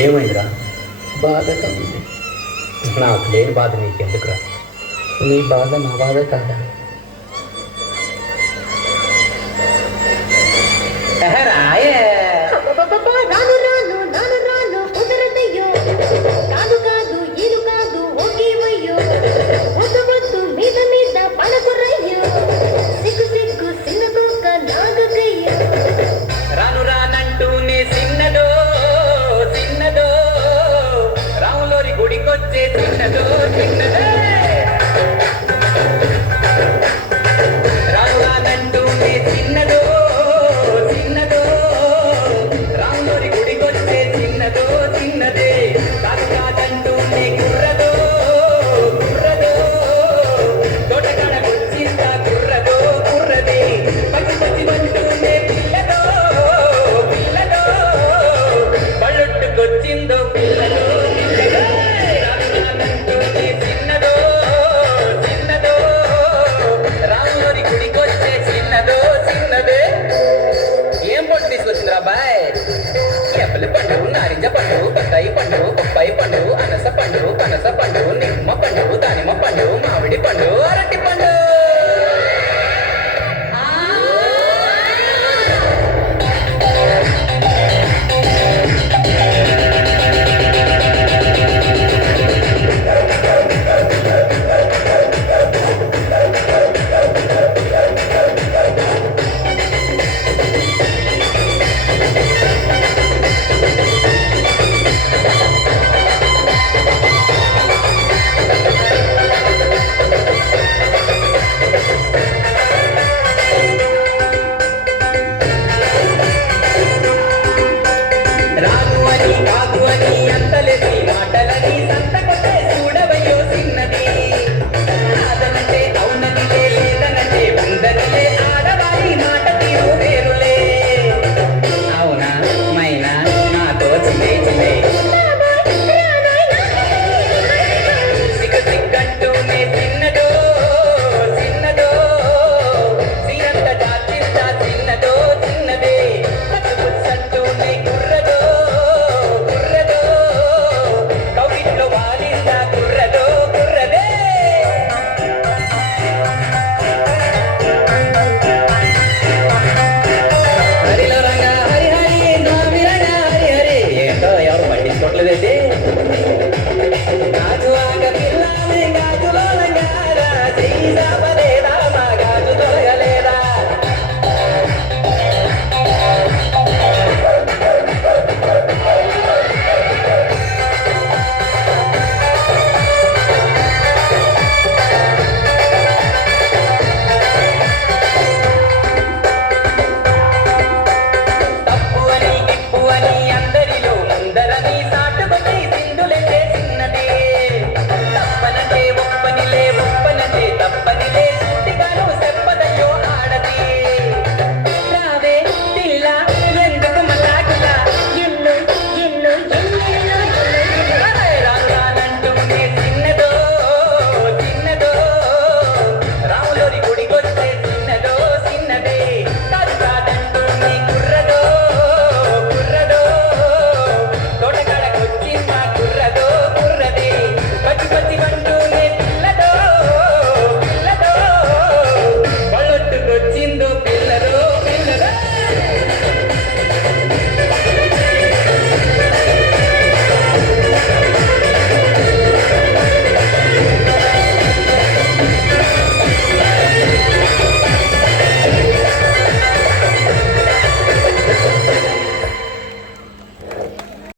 ఏమైందిరా? బాధగా ఉంది. నాకు లేని బాధ నీకెందుకురా? నీ బాధ నా బాధ కాదా? రాయే రాను రాను నాను రాను కుదరదయ్యో, కాదు కాదు ఈలు కాదు ఓకేమయ్యో, వద్దు వద్దు మీద మీద పడకురయ్యో, సిగ్గు సిగ్గు సిన్నదోక నాగకయ్యో. రాను రానంటూనే చిన్నదో చిన్నదో, రాములోరి గుడికొచ్చే చిన్నదో చిన్నదే. రాను రానంటూనే చిన్నదో చిన్నదో, రాములోరి గుడికొచ్చే చిన్నదో చిన్నదే. కాదు కాదంటూనే కుర్రదో కుర్రదో, తోటకాడ వచ్చిందా కుర్రదో కుర్రదే. పచ్చి పచ్చి అంటూనే పిల్లదో పిల్లదో, పళ్ళొట్టుకొచ్చిందో పిల్లదో పిల్లదో. రామునంటూనే చిన్నదో చిన్నదో, రాములోరి గుడికొచ్చే చిన్నదో చిన్నదే. ఏం పండు తీసుకొచ్చిందిరా బాయ్? ఎప్పలి పండు, నారింజ పండు, బత్తాయి పండు, బొప్పాయి పండు, అనస పండు, పనస పండు, నిమ్మ పండు, దానిమ్మ పండు, మామిడి పండు, అరటి పండు. రాము అని కాదు అని అంతలేసి మాటలని సంతకొట్టే చూడవయ్యో చిన్నది. కాదనంటే అవుననిలే, లేదనంటే ఉందనిలే, ఆడవారి మాట తీరు వేరులే. అవునా మైనా నాతో చిలే చిలే, సిగ్గు సిగ్గంటూనే చిన్నదో చిన్నదో, సీరంత దాచిందా చిన్నదో చిన్నదే. పచ్చు పుచ్చంటూనే కుర్రదో కుర్రదో, కౌగిట్లో వాలిందా కుర్రదో కుర్రదే. హరిలో రంగా హరి హరి, నామి రంగా హరి హరి. ఏంటో ఎవరు పట్టించుకోవట్లేదండి.